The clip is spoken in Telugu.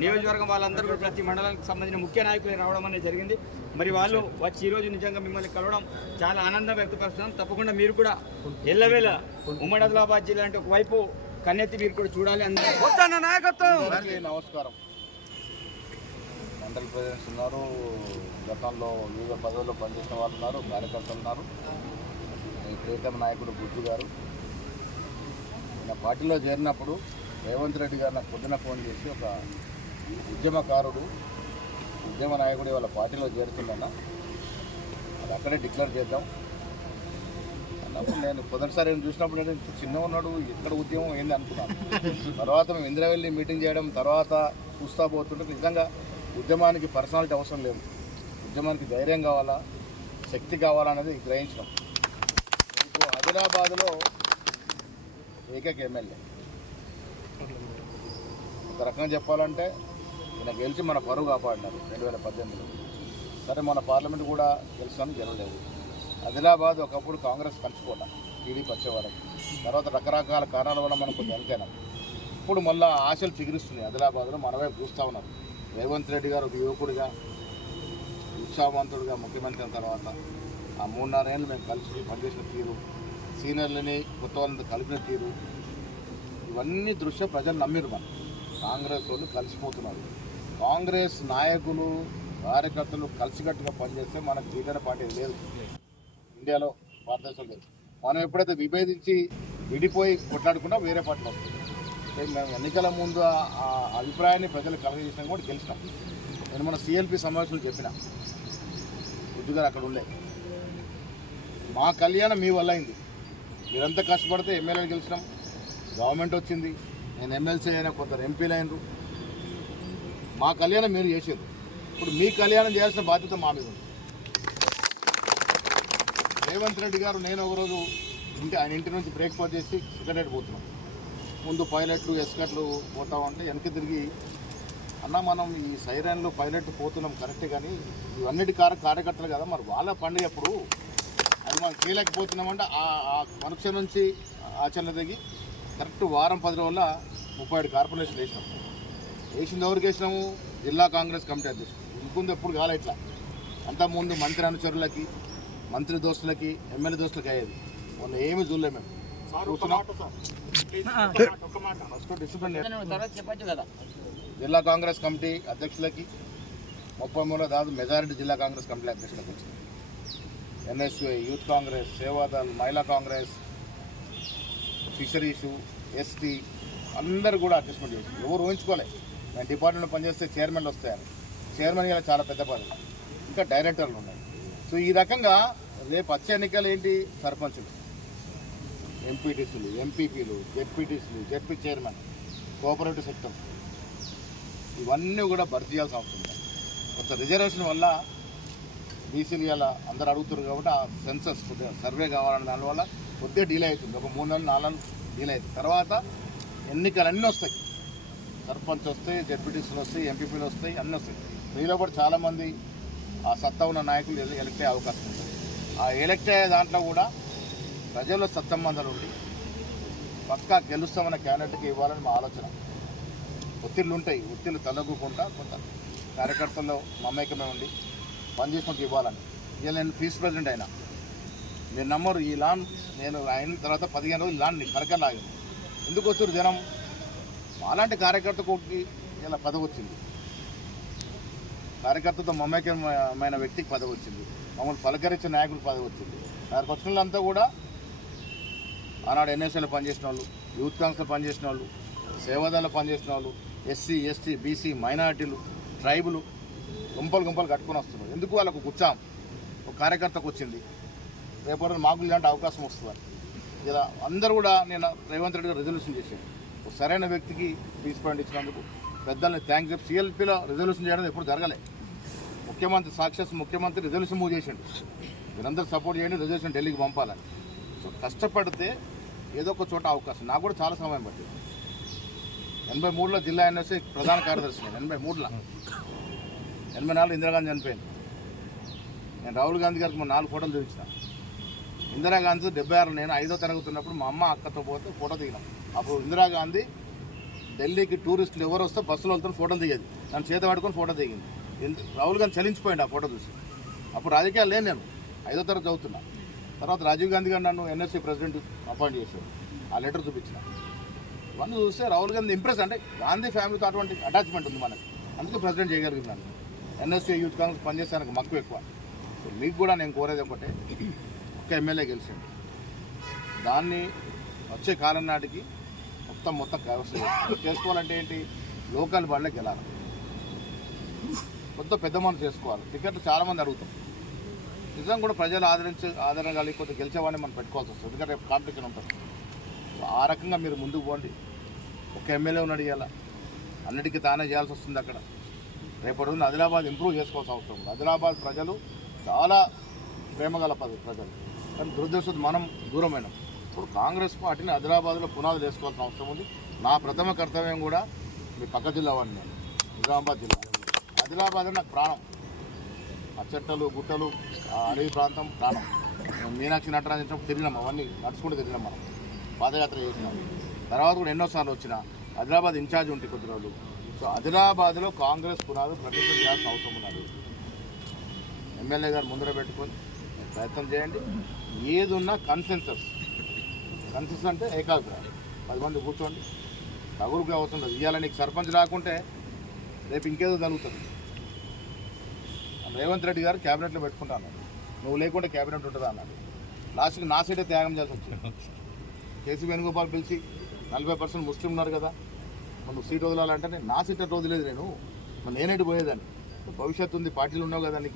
నియోజకవర్గం వాళ్ళందరూ కూడా ప్రతి మండలానికి సంబంధించిన ముఖ్య నాయకులు రావడం అనేది జరిగింది. మరి వాళ్ళు వచ్చి ఈరోజు నిజంగా మిమ్మల్ని కలవడం చాలా ఆనందం వ్యక్తపరుస్తున్నాం. తప్పకుండా మీరు కూడా ఎల్లవేళ ఉమ్మడి ఆదిలాబాద్ జిల్లా అంటే ఒకవైపు కన్నెత్తి మీరు కూడా చూడాలి అందరూ నాయకత్వం! నమస్కారం. మండల ప్రెసిడెంట్స్ ఉన్నారు గతంలో వివిధ పదవుల్లో పనిచేసిన వాళ్ళు ఉన్నారు కార్యకర్తలు ఉన్నారు. ప్రియతమ నాయకుడు బుద్ధు గారు. నేను పార్టీలో చేరినప్పుడు రేవంత్ రెడ్డి గారు నాకు పొద్దున ఫోన్ చేసి ఒక ఉద్యమకారుడు ఉద్యమ నాయకుడు వాళ్ళ పార్టీలో చేరుతుందన్న అది అక్కడే డిక్లేర్ చేద్దాం. అన్నప్పుడు నేను మొదటిసారి నేను చూసినప్పుడు నేను ఇంత చిన్న ఉన్నాడు ఎక్కడ ఉద్యమం ఏంది అనుకున్నాను. తర్వాత మేము ఇంద్రవెల్లి మీటింగ్ చేయడం తర్వాత చూస్తా పోతుంటే నిజంగా ఉద్యమానికి పర్సనాలిటీ అవసరం లేదు. ఉద్యమానికి ధైర్యం కావాలా శక్తి కావాలా అనేది గ్రహించడం ఇప్పుడు ఆదిలాబాద్లో ఏకైక ఎమ్మెల్యే. ఒక రకంగా చెప్పాలంటే ఈయన గెలిచి మన పరువు కాపాడినారు రెండు వేల పద్దెనిమిదిలో. సరే మన పార్లమెంట్ కూడా గెలిచాను గెలవలేదు ఆదిలాబాద్ ఒకప్పుడు కాంగ్రెస్ కలిసిపోట టీడీపీ వచ్చేవారికి తర్వాత రకరకాల కారణాల వల్ల మనం కొంచెం వెనకైనాం. ఇప్పుడు మళ్ళీ ఆశలు చిగురిస్తున్నాయి ఆదిలాబాద్లో మనమే చూస్తూ ఉన్నారు. రేవంత్ రెడ్డి గారు ఒక యువకుడిగా ఉత్సాహవంతుడిగా ముఖ్యమంత్రి అయిన తర్వాత ఆ మూడున్నరేళ్ళు మేము కలిసి పనిచేసిన తీరు సీనియర్లని కొత్త వాళ్ళని కలిపిన తీరు ఇవన్నీ దృశ్య ప్రజలు నమ్మిరు మనం. కాంగ్రెస్ వాళ్ళు కలిసిపోతున్నారు. కాంగ్రెస్ నాయకులు కార్యకర్తలు కలిసికట్టుగా పనిచేస్తే మనకు లీడర్ పార్టీ లేదు. ఇండియాలో భారతదేశం లేదు. మనం ఎప్పుడైతే విభేదించి విడిపోయి కొట్లాడుకున్నా వేరే పార్టీలు వస్తుంది. మేము ఎన్నికల ముందు ఆ- అభిప్రాయాన్ని ప్రజలు కలగజేసినా కూడా గెలిచినాం. నేను మన సిఎల్పి సమావేశంలో చెప్పిన. బుద్ధిగారు అక్కడ ఉండే. మా కళ్యాణం మీ వల్ల అయింది. మీరంతా కష్టపడితే ఎమ్మెల్యేలు గెలిచినాం. గవర్నమెంట్ వచ్చింది. నేను ఎమ్మెల్సీ అయినా కొందరు ఎంపీలు అయినరు. మా కళ్యాణం మీరు చేసారు ఇప్పుడు మీ కళ్యాణం చేయాల్సిన బాధ్యత మా మీద ఉంది. రేవంత్ రెడ్డి గారు నేను ఒకరోజు ఇంటి ఆయన ఇంటి నుంచి బ్రేక్ఫాస్ట్ చేసి సిగరెట్ పోతున్నాం. ముందు పైలట్లు ఎస్కట్లు పోతా ఉంటే వెనక్కి తిరిగి అన్న మనం ఈ సైరన్లు పైలట్ పోతున్నాం కరెక్టే కానీ ఇవన్నిటి కార కార్యకర్తలు కదా మరి వాళ్ళ పండుగ ఎప్పుడు? అది మనం చేయలేకపోతున్నామంటే ఆ ఆ మనుక్ష నుంచి ఆచరణ దిగి కరెక్ట్ వారం పది రోజుల ముప్పై ఏడు కార్పొరేషన్ వేసినాం. వేసింది ఎవరికి వేసినాము జిల్లా కాంగ్రెస్ కమిటీ అధ్యక్షుడు. ఇంకుంది ఎప్పుడు కాలే ఇట్లా. అంతా ముందు మంత్రి అనుచరులకి మంత్రి దోస్తులకి ఎమ్మెల్యే దోస్తులకి అయ్యేది. మొన్న ఏమి చూడలే మేము. జిల్లా కాంగ్రెస్ కమిటీ అధ్యక్షులకి ముప్పై మూడు దాదాపు మెజారిటీ జిల్లా కాంగ్రెస్ కమిటీ అధ్యక్షులకు వచ్చింది. NSU youth Congress Sevadal Mahila Congress ఫిషరీసు ST అందరూ కూడా అడ్జస్ట్మెంట్ చేసి ఎవరు ఊహించుకోలే. నేను డిపార్ట్మెంట్లో పనిచేస్తే చైర్మన్లు వస్తాయని. చైర్మన్ గారు చాలా పెద్ద పదవి. ఇంకా డైరెక్టర్లు ఉన్నాయి. సో ఈ రకంగా రేపు వచ్చే ఎన్నికలు ఏంటి? సర్పంచులు. ఎంపీటీసీలు ఎంపీపీలు జెడ్పీటీసీలు జెడ్పీ చైర్మన్ కోఆపరేటివ్ సెక్టర్. ఇవన్నీ కూడా భర్తీ చేయాల్సిన అవసరం ఉంది. కొంత రిజర్వేషన్ వల్ల బీసీలు ఇలా అందరు అడుగుతారు కాబట్టి ఆ సెన్సస్ కొద్దిగా సర్వే కావాలన్న దానివల్ల కొద్దిగా డీలే అవుతుంది. ఒక మూడు నెలలు నాలుగు నెలలు డీలే అవుతుంది. తర్వాత ఎన్నికలు అన్నీ వస్తాయి. సర్పంచ్ వస్తాయి జెడ్పీటీసీలు వస్తాయి ఎంపీపీలు వస్తాయి అన్నీ వస్తాయి. మీలో కూడా చాలామంది ఆ సత్తా ఉన్న నాయకులు ఎలక్ట్ అయ్యే అవకాశం ఉంది. ఆ ఎలక్ట్ అయ్యే దాంట్లో కూడా ప్రజల్లో సత్సంబంధాలు ఉండి పక్కా గెలుస్తామన్న క్యాండిడేట్కి ఇవ్వాలని మా ఆలోచన. ఒత్తిళ్ళు ఉంటాయి. ఒత్తిళ్ళు తలగుకుంటా కొంత కార్యకర్తల్లో మమేకమే ఉండి పనిచేసుకుంటూ ఇవ్వాలని. ఇక నేను పీస్ ప్రెసిడెంట్ అయినా. మీరు నమ్మరు ఈ లాన్ నేను అయిన తర్వాత పదిహేను రోజులు లాన్ కరకలాగింది ఎందుకు వచ్చారు జనం? అలాంటి కార్యకర్తకు ఇలా పదవి వచ్చింది కార్యకర్తతో మమేకమైన వ్యక్తికి పదవి వచ్చింది మమ్మల్ని పలకరించిన నాయకులు పదవి వచ్చింది దానికి వచ్చిన వాళ్ళంతా కూడా ఆనాడు ఎన్ఎస్ఏలో పనిచేసిన వాళ్ళు యూత్ కాంగ్రెస్లో పనిచేసిన వాళ్ళు సేవాదాల్లో పనిచేసిన వాళ్ళు ఎస్సీ ఎస్టీ బీసీ మైనార్టీలు ట్రైబులు గుంపలు గుంపలు కట్టుకొని వస్తున్నారు. ఎందుకు వాళ్ళకు ఉత్సాహం ఒక కార్యకర్తకు వచ్చింది. రేపు మాకు ఇలాంటి అవకాశం వస్తుంది. ఇలా అందరూ కూడా నేను రేవంత్ రెడ్డి గారు రిజల్యూషన్ చేశాను సరైన వ్యక్తికి పీస్ పాయింట్ ఇచ్చినందుకు పెద్దల్ని థ్యాంక్స్ చెప్పి సిఎల్పీలో రిజల్యూషన్ చేయడం ఎప్పుడు జరగలే. ముఖ్యమంత్రి సాక్షాత్ ముఖ్యమంత్రి రిజల్యూషన్ మూవ్ చేసిండు. మీరందరూ సపోర్ట్ చేయండి రిజల్యూషన్ ఢిల్లీకి పంపాలని. సో కష్టపడితే ఏదో ఒక చోట అవకాశం. నాకు కూడా చాలా సమయం పట్టింది. ఎనభై మూడులో జిల్లా ఎన్ఎస్సీ ప్రధాన కార్యదర్శి నేను ఎనభై మూడులో. ఎనభై నాలుగు ఇందిరాగాంధీ చనిపోయింది. నేను రాహుల్ గాంధీ గారికి మొన్న నాలుగు ఫోటోలు చూపించిన. ఇందిరాగాంధీ డెబ్బై ఆరు నేను ఐదో తరగతున్నప్పుడు మా అమ్మ అక్కతో పోతే ఫోటో దిగినాం. అప్పుడు ఇందిరాగాంధీ ఢిల్లీకి టూరిస్టులు ఎవరు వస్తే బస్సులో వెళ్తారు ఫోటో దిగేది. నన్ను చేత పట్టుకొని ఫోటో దిగింది. రాహుల్ గాంధీ చలించిపోయింది ఆ ఫోటో చూసి. అప్పుడు రాజకీయాలు లేను నేను. ఐదో తరగతి చదువుతున్నా. తర్వాత రాజీవ్ గాంధీ గారు నన్ను ఎన్ఎస్సీ ప్రెసిడెంట్ అపాయింట్ చేశారు. ఆ లెటర్ చూపించిన. ఇవన్నీ చూస్తే రాహుల్ గాంధీ ఇంప్రెస్ అంటే గాంధీ ఫ్యామిలీతో అటువంటి అటాచ్మెంట్ ఉంది మనకి. అందుకే ప్రెసిడెంట్ చేయగలిగినాను ఎన్ఎస్సీ యూత్ కాంగ్రెస్ పనిచేసానికి మక్కువ ఎక్కువ. సో మీకు కూడా నేను కోరేది ఒకటే. ఒక్క ఎమ్మెల్యే గెలిచింది దాన్ని వచ్చే కాలం నాటికి మొత్తం మొత్తం చేసుకోవాలంటే ఏంటి? లోకల్ బండ్లకు వెళ్ళాలి కొంత పెద్ద మనసు చేసుకోవాలి. టికెట్లు చాలామంది అడుగుతాం. నిజం కూడా ప్రజలు ఆదరించే ఆదరణ కలిగి గెలిచేవాడిని మనం పెట్టుకోవాల్సి వస్తుంది. ఎందుకంటే రేపు కాంపిటీషన్ ఉంటుంది. ఆ రకంగా మీరు ముందుకు పోండి. ఒక ఎమ్మెల్యే ఉన్నాడు ఇవాళ. అన్నిటికీ తానే చేయాల్సి వస్తుంది అక్కడ. రేపటి రోజున ఆదిలాబాద్ ఇంప్రూవ్ చేసుకోవాల్సిన అవసరం ఉంది. ఆదిలాబాద్ ప్రజలు చాలా ప్రేమగల ప్రజలు. కానీ దురదృష్టం మనం దూరమైనాం ఇప్పుడు కాంగ్రెస్ పార్టీని ఆదిలాబాద్లో పునాదులు వేసుకోవాల్సిన అవసరం ఉంది. నా ప్రథమ కర్తవ్యం కూడా మీ పక్క జిల్లా వాడిని నేను నిజామాబాద్ జిల్లా ఆదిలాబాద్ నాకు ప్రాణం. ఆ చెట్టలు గుట్టలు అడవి ప్రాంతం ప్రాణం. మీనాక్షి నటరాజు వచ్చినప్పుడు తిరిగినాం అవన్నీ నడుచుకుంటూ తిరిగినాం మనం. పాదయాత్ర చేసినాం. తర్వాత కూడా ఎన్నోసార్లు వచ్చిన ఆదిలాబాద్ ఇన్ఛార్జ్ ఉంటే కొద్ది రోజులు. సో ఆదిలాబాద్లో కాంగ్రెస్ పునాదు ప్రతిష్ట చేయాల్సిన అవసరం ఉన్నది. ఎమ్మెల్యే గారు ముందర పెట్టుకొని ప్రయత్నం చేయండి. ఏదున్నా కన్సెన్సస్ కన్సిస్ అంటే ఏకాగ్ర. పది మంది కూర్చోండి. కబురుగా అవసరం లేదు ఇవాళ నీకు సర్పంచ్ రాకుంటే రేపు ఇంకేదో జరుగుతుంది. రేవంత్ రెడ్డి గారు క్యాబినెట్లో పెట్టుకుంటాను. నువ్వు లేకుంటే క్యాబినెట్ ఉంటుందా అన్నాడు. లాస్ట్కి నా సీటే త్యాగం చేయాల్సి వచ్చింది. కేసీ వేణుగోపాల్ పిలిచి నలభై పర్సెంట్ ముస్లిం ఉన్నారు కదా. నువ్వు సీట్ వదలాలంటే నా సీట్ వదిలేదు నేను. నేనేటి పోయేదాన్ని? భవిష్యత్తు ఉంది పార్టీలు ఉన్నావు కదా నీకు.